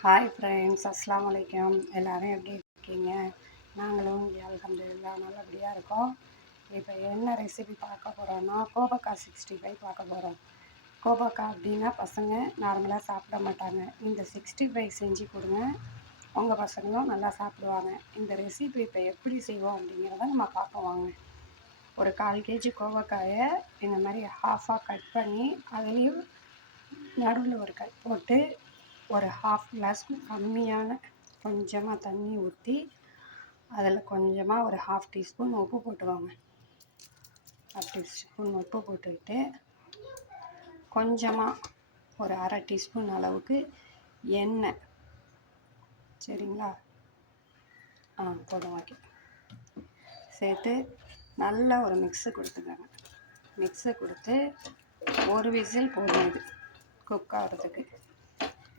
Hi friends, அஸ்ஸலாமு அலைக்கும். எல்லோரும் எப்படி இருக்கீங்க? நாங்களும் இங்கே அல்ஹம்துலில்லாஹ் நல்லபடியாக இருக்கோம். இப்போ என்ன ரெசிபி பார்க்க போகிறோன்னா, கோவக்காய் 65 பார்க்க போகிறோம். கோவக்காய் அப்படின்னா பசங்க நார்மலாக சாப்பிட மாட்டாங்க. இந்த 65 செஞ்சு கொடுங்க, உங்கள் பசங்களும் நல்லா சாப்பிடுவாங்க. இந்த ரெசிபி இப்போ எப்படி செய்வோம் அப்படிங்கிறத நம்ம பார்க்க வாங்க. ஒரு 1/4 கேஜி கோவக்காயை இந்த மாதிரி ஹாஃபாக கட் பண்ணி அதுலேயும் நடுவில் ஒரு கட் போட்டு ஒரு 1/2 கிளாஸ்க்கு கம்மியான கொஞ்சமாக தண்ணி ஊற்றி அதில் கொஞ்சமாக ஒரு 1/2 டீஸ்பூன் உப்பு போட்டுவாங்க. 1/2 டீஸ்பூன் உப்பு போட்டுக்கிட்டு கொஞ்சமாக ஒரு 1/2 டீஸ்பூன் அளவுக்கு எண்ணெய், சரிங்களா, போடுவாங்க, சேர்த்து நல்லா ஒரு மிக்ஸு கொடுத்துக்கோங்க. மிக்ஸு கொடுத்து ஒரு விசில் போதும் இது குக் ஆகிறதுக்கு.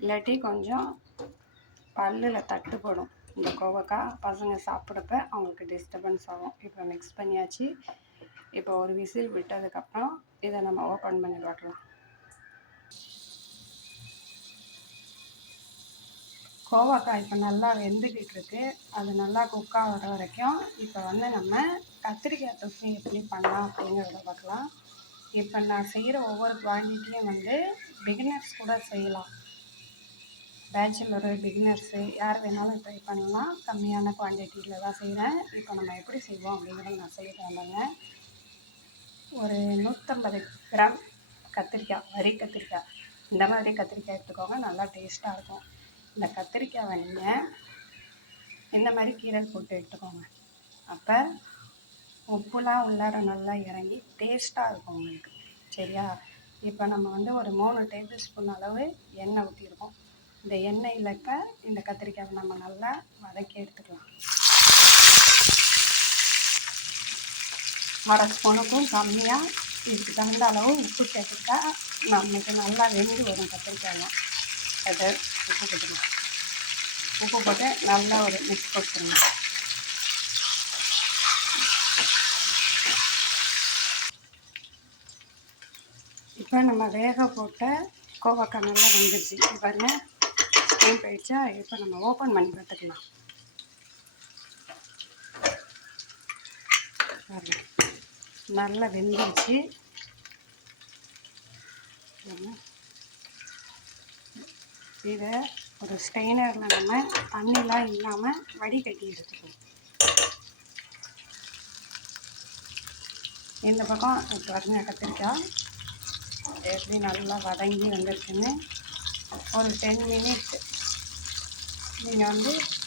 இல்லாட்டி கொஞ்சம் பல்லில் தட்டுப்படும். இந்த கோவக்காய் பசங்க சாப்பிட்றப்ப அவங்களுக்கு டிஸ்டர்பன்ஸ் ஆகும். இப்போ மிக்ஸ் பண்ணியாச்சு. இப்போ ஒரு விசில் விட்டதுக்கப்புறம் இதை நம்ம ஓப்பன் பண்ணி பார்க்கலாம். கோவக்காய் இப்போ நல்லா வெந்துக்கிட்டு இருக்கு. அது நல்லா குக் ஆகிற வரைக்கும் இப்போ நம்ம கத்திரிக்காய் தொக்கு எப்படி பண்ணலாம் அப்படிங்கிறத பார்க்கலாம். இப்போ நான் செய்கிற ஒவ்வொரு குவான்டிட்டியும் பிகினர்ஸ் கூட செய்யலாம். பேச்சுலரு, பிகினர்ஸு யார் வேணாலும் ட்ரை பண்ணலாம். கம்மியான குவான்டிட்டியில் தான் செய்கிறேன். இப்போ நம்ம எப்படி செய்வோம் அப்படிங்கிறத நான் செய்கிறேன். ஒரு 150 கிராம் கத்திரிக்காய், வரி கத்திரிக்காய், இந்த மாதிரி கத்திரிக்காய் எடுத்துக்கோங்க, நல்லா டேஸ்ட்டாக இருக்கும். இந்த கத்திரிக்காவை நீங்கள் இந்த மாதிரி கீரல் போட்டு எடுத்துக்கோங்க. அப்போ உப்புலாம் உள்ளார நல்லா இறங்கி டேஸ்ட்டாக இருக்கும் உங்களுக்கு, சரியா? இப்போ நம்ம ஒரு 3 டேபிள் ஸ்பூன் அளவு எண்ணெய் ஊற்றிருக்கோம். இந்த எண்ணெயில் இப்போ இந்த கத்திரிக்காயை நம்ம நல்லா வதக்கி எடுத்துக்கலாம். 1/2 ஸ்பூனுக்கும் கம்மியாக இதுக்கு தகுந்த அளவு உப்பு சேர்த்துட்டா நமக்கு நல்லா வெந்து வரும் கத்திரிக்காயெல்லாம். அது உப்பு போட்டுக்கலாம். உப்பு போட்டு நல்லா ஒரு மிக்ஸ் கொடுத்துருங்க. இப்போ நம்ம வேக போட்ட கோவக்காய் நல்லா வெந்துடுச்சு. பாருங்க, ஸ்டீம் போயிடுச்சா? இப்போ நம்ம ஓப்பன் பண்ணி பார்த்துக்கலாம். பாருங்க, நல்லா வெந்துடுச்சு. இதை ஒரு ஸ்ட்ரெயினரில் நம்ம தண்ணிலாம் இல்லாமல் வடிகட்டி எடுத்துக்கணும். இந்த பக்கம் பாருங்க, கத்திரிக்காய் எப்படி நல்லா வதங்கி வந்துருக்குன்னு. ஒரு 10 மினிட்ஸ் நீங்கள்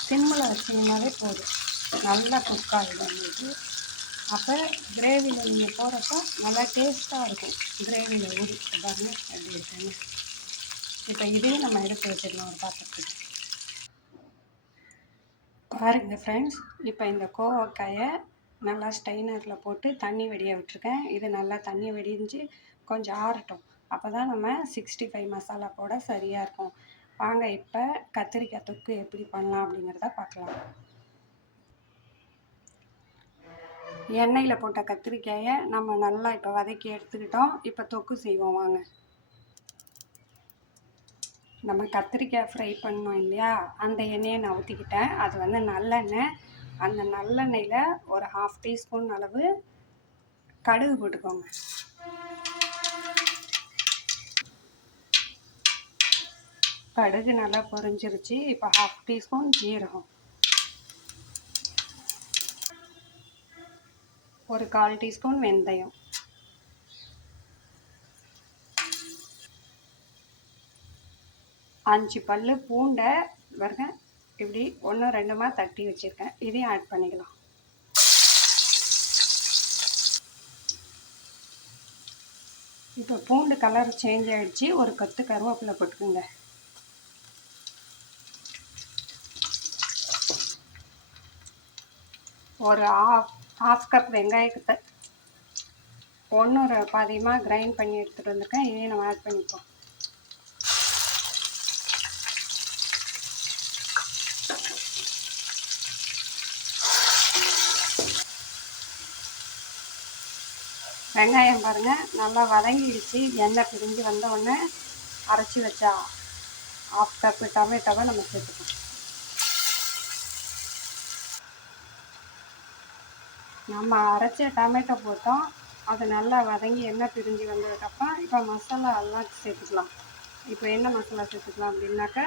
சிம்மில் வச்சிங்கனாலே போதும், நல்லா குக் ஆகிடும் உங்களுக்கு. அப்போ கிரேவியில் நீங்கள் போகிறப்ப நல்லா டேஸ்ட்டாக இருக்கும். கிரேவியில் ஊறி பாருங்க எப்படி இருக்குன்னு. இப்போ இதையும் நம்ம எடுத்து வச்சிடலாம் ஒரு பாத்திரத்துக்கு. பாருங்கள் ஃப்ரெண்ட்ஸ், இப்போ இந்த கோவக்காயை நல்லா ஸ்ட்ரெயினரில் போட்டு தண்ணி வடிய விட்டுருக்கேன். இது நல்லா தண்ணி வடிஞ்சு கொஞ்சம் ஆறட்டும். அப்போ தான் நம்ம 65 மசாலா போட சரியாக இருக்கும். வாங்க இப்போ கத்திரிக்காய் தொக்கு எப்படி பண்ணலாம் அப்படிங்கிறத பார்க்கலாம். எண்ணெயில் போட்ட கத்திரிக்காயை நம்ம நல்லா இப்போ வதக்கி எடுத்துக்கிட்டோம். இப்போ தொக்கு செய்வோம் வாங்க. நம்ம கத்திரிக்காய் ஃப்ரை பண்ணோம் இல்லையா, அந்த எண்ணெயை நான் ஊற்றிக்கிட்டேன். அது நல்லெண்ணெய். அந்த நல்லெண்ணெயில் ஒரு 1/2 டீஸ்பூன் அளவு கடுகு போட்டுக்கோங்க. கடுகு நல்லா பொரிஞ்சிருச்சு. இப்போ 1/2 டீஸ்பூன் ஜீரகம், ஒரு 1/4 டீஸ்பூன் வெந்தயம், அஞ்சு பல்லு பூண்டை பாருங்க இப்படி 1-2மா தட்டி வச்சுருக்கேன். இதையும் ஆட் பண்ணிக்கலாம். இப்போ பூண்டு கலர் சேஞ்ச் ஆகிடுச்சு. ஒரு கொத்து கருவேப்பிலை போட்டுக்குங்க. ஒரு ஹாஃப் கப் வெங்காயத்தை 1 பாதியமாக கிரைண்ட் பண்ணி எடுத்துகிட்டு வந்திருக்கேன். இதையும் நம்ம ஆட் பண்ணிப்போம். வெங்காயம் பாருங்கள் நல்லா வதங்கிடுச்சு. எண்ணெய் பிரிஞ்சு வந்த உடனே அரைச்சி வச்சா 1/2 கப்பு டொமேட்டோவை நம்ம சேர்த்துக்கலாம். நம்ம அரைச்ச டொமேட்டோ போட்டோம், அது நல்லா வதங்கி எண்ணெய் பிரிஞ்சு வந்ததுக்கப்புறம் இப்போ மசாலா எல்லாம் சேர்த்துக்கலாம். இப்போ என்ன மசாலா சேர்த்துக்கலாம் அப்படின்னாக்கா,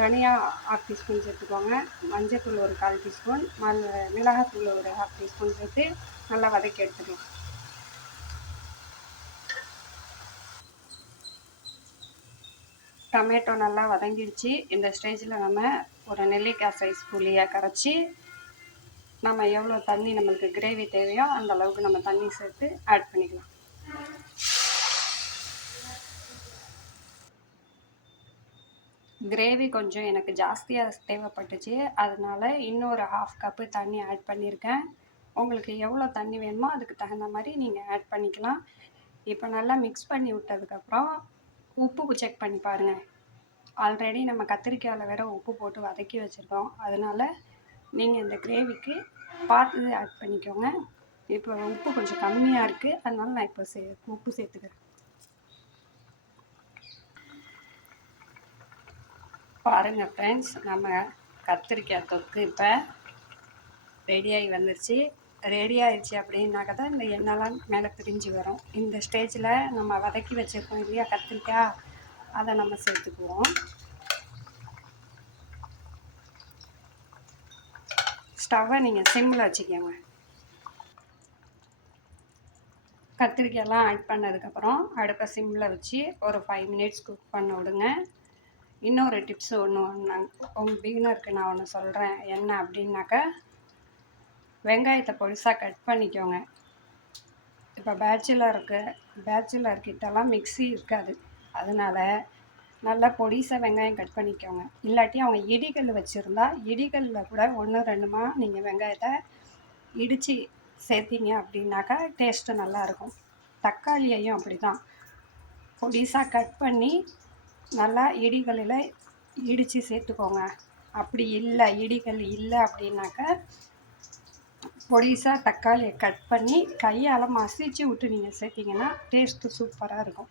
தனியா 1/2 டீஸ்பூன் சேர்த்துக்கோங்க, மஞ்சள்தூள் ஒரு 1/4 டீஸ்பூன், மிளகாத்தூள் ஒரு 1/2 டீஸ்பூன் சேர்த்து நல்லா வதக்கி எடுத்துக்கலாம். டொமேட்டோ நல்லா வதங்கிடுச்சு. இந்த ஸ்டேஜில் நம்ம ஒரு நெல்லிக்காய் சைஸ் புளியை கரைச்சி நம்ம எவ்வளோ தண்ணி நம்மளுக்கு கிரேவி தேவையோ அந்த அளவுக்கு நம்ம தண்ணி சேர்த்து ஆட் பண்ணிக்கலாம். கிரேவி கொஞ்சம் எனக்கு ஜாஸ்தியாக தேவைப்பட்டுச்சு, அதனால இன்னொரு 1/2 கப்பு தண்ணி ஆட் பண்ணியிருக்கேன். உங்களுக்கு எவ்வளோ தண்ணி வேணுமோ அதுக்கு தகுந்த மாதிரி நீங்கள் ஆட் பண்ணிக்கலாம். இப்போ நல்லா மிக்ஸ் பண்ணி விட்டதுக்கப்புறம் உப்பு செக் பண்ணி பாருங்கள். ஆல்ரெடி நம்ம கத்திரிக்காயில் வேறு உப்பு போட்டு வதக்கி வச்சுருக்கோம், அதனால் நீங்கள் இந்த கிரேவிக்கு பார்த்து ஆட் பண்ணிக்கோங்க. இப்போ உப்பு கொஞ்சம் கம்மியாக இருக்குது, அதனால் நான் இப்போ உப்பு சேர்த்துக்கிறேன். பாருங்கள் ஃப்ரெண்ட்ஸ், நம்ம கத்திரிக்காய் தொக்கு இப்போ ரெடியாகி வந்துருச்சு. ரெடி ஆயிடுச்சு அப்படின்னாக்க தான் இந்த எண்ணெய்லாம் மேலே பிரிஞ்சு வரும். இந்த ஸ்டேஜில் நம்ம வதக்கி வச்சுருக்கோம் இல்லையா கத்திரிக்காய், அதை நம்ம சேர்த்துக்குவோம். ஸ்டவ்வை நீங்கள் சிம்மில் வச்சுக்கோங்க. கத்திரிக்காயெல்லாம் ஆட் பண்ணதுக்கப்புறம் அடுப்பை சிம்மில் வச்சு ஒரு 5 மினிட்ஸ் குக் பண்ண விடுங்க. இன்னொரு டிப்ஸு ஒன்று உங்கள் பிகினருக்கு நான் ஒன்று சொல்கிறேன். என்ன அப்படின்னாக்கா, வெங்காயத்தை பொடிசாக கட் பண்ணிக்கோங்க. இப்போ பேச்சுலர்கிட்டலாம் மிக்ஸி இருக்காது, அதனால் நல்லா பொடிசாக வெங்காயம் கட் பண்ணிக்கோங்க. இல்லாட்டி அவங்க இடிகல் வச்சுருந்தா இடிகல்லில் கூட 1-2மா நீங்கள் வெங்காயத்தை இடித்து சேர்த்திங்க அப்படின்னாக்கா டேஸ்ட்டு நல்லாயிருக்கும். தக்காளியையும் அப்படி தான் பொடிசாக கட் பண்ணி நல்லா இடிகல்லில் இடித்து சேர்த்துக்கோங்க. அப்படி இல்லை, இடிகல் இல்லை அப்படின்னாக்கா பொடிசாக தக்காளியை கட் பண்ணி கையால் மசிச்சு விட்டு நீங்கள் சேர்த்திங்கன்னா டேஸ்ட்டு சூப்பராக இருக்கும்.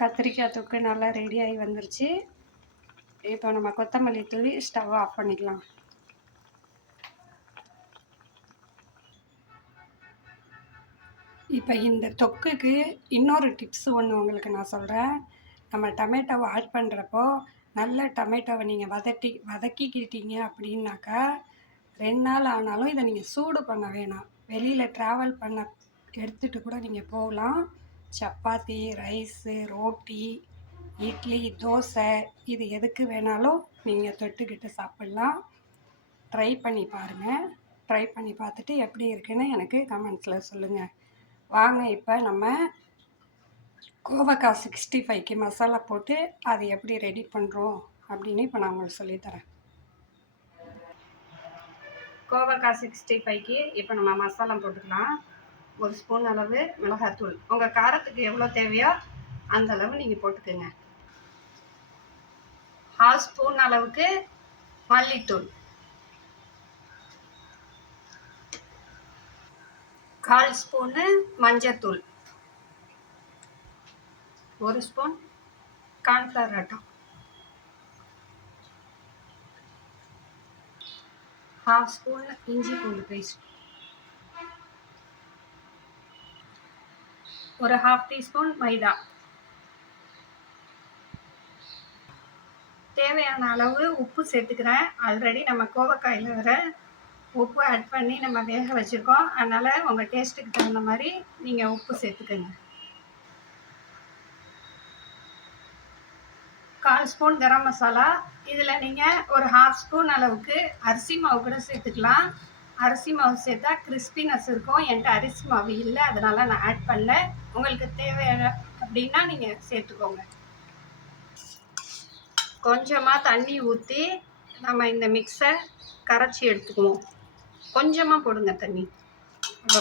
கத்திரிக்காய் தொக்கு நல்லா ரெடியாகி வந்துருச்சு. இப்போ நம்ம கொத்தமல்லி தூவி ஸ்டவ் ஆஃப் பண்ணிக்கலாம். இப்போ இந்த தொக்குக்கு இன்னொரு டிப்ஸு ஒன்று உங்களுக்கு நான் சொல்கிறேன். நம்ம டொமேட்டோவை ஆட் பண்ணுறப்போ நல்ல டொமேட்டோவை நீங்கள் வதக்கிக்கிட்டீங்க அப்படின்னாக்கா 2 நாள் ஆனாலும் இதை நீங்கள் சூடு பண்ண வேணாம். வெளியில் ட்ராவல் பண்ண எடுத்துகிட்டு கூட நீங்கள் போகலாம். சப்பாத்தி, ரைஸு, ரோட்டி, இட்லி, தோசை, இது எதுக்கு வேணாலும் நீங்கள் தொட்டுக்கிட்டு சாப்பிட்லாம். ட்ரை பண்ணி பாருங்கள். ட்ரை பண்ணி பார்த்துட்டு எப்படி இருக்குன்னு எனக்கு கமெண்ட்ஸில் சொல்லுங்கள். வாங்க இப்போ நம்ம கோவக்காய் 65க்கு மசாலா போட்டு அது எப்படி ரெடி பண்ணுறோம் அப்படின்னு இப்போ நான் உங்களுக்கு சொல்லித்தரேன். கோவக்காய் 65க்கு இப்போ நம்ம மசாலா போட்டுக்கலாம். 1 ஸ்பூன் அளவு மிளகாத்தூள், உங்கள் காரத்துக்கு எவ்வளோ தேவையோ அந்த அளவு நீங்கள் போட்டுக்கோங்க. 1/2 ஸ்பூன் அளவுக்கு மல்லித்தூள், 1/4 ஸ்பூனு மஞ்சத்தூள், 1 ஸ்பூன் கார்ன்ஃப்ளவர் ஆட்டம், 1/2 ஸ்பூன் இஞ்சி பூண்டு பேஸ்ட், ஒரு 1/2 டீஸ்பூன் மைதா, தேவையான அளவு உப்பு சேர்த்துக்கிறேன். ஆல்ரெடி நம்ம கோவக்காயில் வர உப்பு ஆட் பண்ணி நம்ம வேக வச்சுருக்கோம், அதனால் உங்கள் டேஸ்ட்டுக்கு தகுந்த மாதிரி நீங்கள் உப்பு சேர்த்துக்கோங்க. 1/4 ஸ்பூன் கரம் மசாலா. இதில் நீங்கள் ஒரு 1/2 ஸ்பூன் அளவுக்கு அரிசி மாவு கூட சேர்த்துக்கலாம். அரிசி மாவு சேர்த்தா கிறிஸ்பினஸ் இருக்கும். என்கிட்ட அரிசி மாவு இல்லை, அதனால் நான் ஆட் பண்ணல. உங்களுக்கு தேவையான அப்படின்னா நீங்கள் சேர்த்துக்கோங்க. கொஞ்சமாக தண்ணி ஊற்றி நம்ம இந்த மிக்ஸை கரைச்சி எடுத்துக்குவோம். கொஞ்சமாக போடுங்க தண்ணி,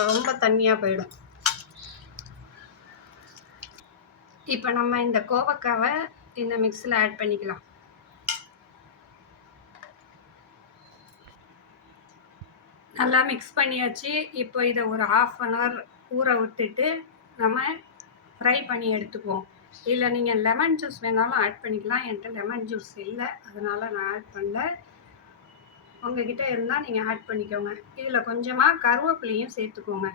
ரொம்ப தண்ணியாக போயிடும். இப்போ நம்ம இந்த கோவக்காவை இந்த மிக்ஸில் ஆட் பண்ணிக்கலாம். நல்லா மிக்ஸ் பண்ணியாச்சு. இப்போ இதை ஒரு 1/2 அன் ஹவர் ஊற விட்டுட்டு நம்ம ஃப்ரை பண்ணி எடுத்துக்குவோம். இல்லை நீங்கள் லெமன் ஜூஸ் வேணாலும் ஆட் பண்ணிக்கலாம். என்கிட்ட லெமன் ஜூஸ் இல்லை, அதனால் நான் ஆட் பண்ணல. உங்ககிட்ட இருந்தால் நீங்கள் ஆட் பண்ணிக்கோங்க. இதில் கொஞ்சமாக கருவேப்பிலையும் சேர்த்துக்கோங்க.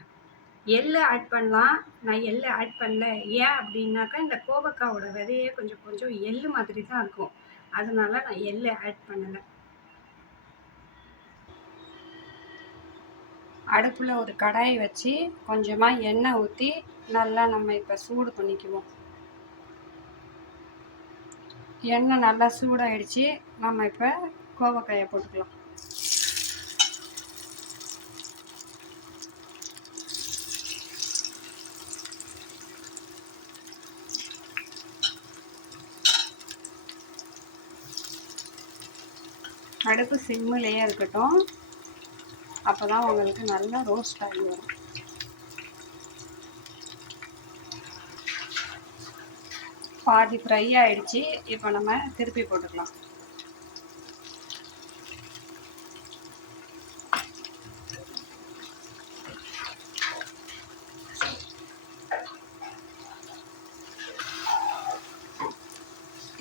எள்ளு ஆட் பண்ணலாம், நான் எள்ளு ஆட் பண்ணல. ஏன் அப்படின்னாக்கா இந்த கோவக்காவோட விதையே கொஞ்சம் கொஞ்சம் எள்ளு மாதிரி தான் இருக்கும், அதனால நான் எள்ளு ஆட் பண்ணலை. அடுப்பில் ஒரு கடாயை வச்சு கொஞ்சமாக எண்ணெய் ஊற்றி நல்லா நம்ம இப்போ சூடு பண்ணிக்குவோம். எண்ணெய் நல்லா சூடாகிடுச்சு, நம்ம இப்போ கோவக்காயை போட்டுக்கலாம். அடுப்பு சிம்மிலேயே இருக்கட்டும், அப்போ தான் உங்களுக்கு நல்லா ரோஸ்ட் ஆகி வரும். பாதி ஃப்ரை ஆகிடுச்சு, இப்போ நம்ம திருப்பி போட்டுக்கலாம்.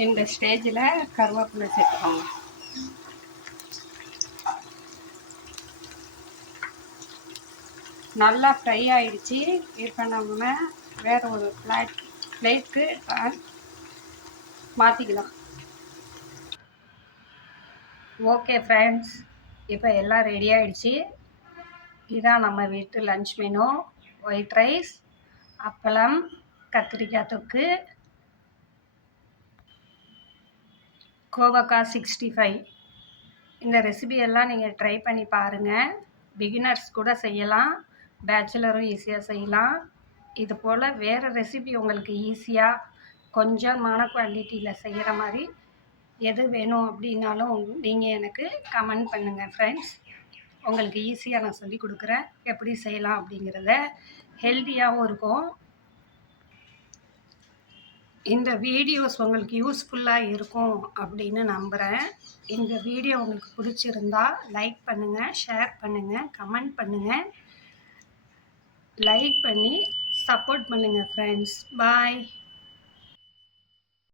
இந்த ஸ்டேஜில் கருவேப்பிலை சேர்த்துக்கோங்க. நல்லா ஃப்ரை ஆகிடுச்சு, இப்போ நம்ம வேறு ஒரு பிளேட்க்கு மாற்றிக்கலாம். ஓகே ஃப்ரெண்ட்ஸ், இப்போ எல்லாம் ரெடி ஆகிடுச்சு. இதான் நம்ம வீட்டு லன்ச் மெனு. ஒயிட் ரைஸ், அப்பளம், கத்திரிக்காய் தொக்கு, கோவக்காய் 65. இந்த ரெசிபியெல்லாம் நீங்கள் ட்ரை பண்ணி பாருங்கள். பிகினர்ஸ் கூட செய்யலாம், பேச்சுலரும் ஈஸியாக செய்யலாம். இது போல் வேறு ரெசிபி உங்களுக்கு ஈஸியாக கொஞ்சமான குவான்டிட்டியில் செய்கிற மாதிரி எது வேணும் அப்படின்னாலும் நீங்கள் எனக்கு கமெண்ட் பண்ணுங்கள் ஃப்ரெண்ட்ஸ். உங்களுக்கு ஈஸியாக நான் சொல்லி கொடுக்குறேன் எப்படி செய்யலாம் அப்படிங்கிறத. ஹெல்த்தியாகவும் இருக்கும். இந்த வீடியோஸ் உங்களுக்கு யூஸ்ஃபுல்லாக இருக்கும் அப்படின்னு நம்புகிறேன். இந்த வீடியோ உங்களுக்கு பிடிச்சிருந்தா லைக் பண்ணுங்கள், ஷேர் பண்ணுங்கள், கமெண்ட் பண்ணுங்கள். லைக் பண்ணி சப்போர்ட் பண்ணுங்கள் ஃப்ரெண்ட்ஸ். பாய்.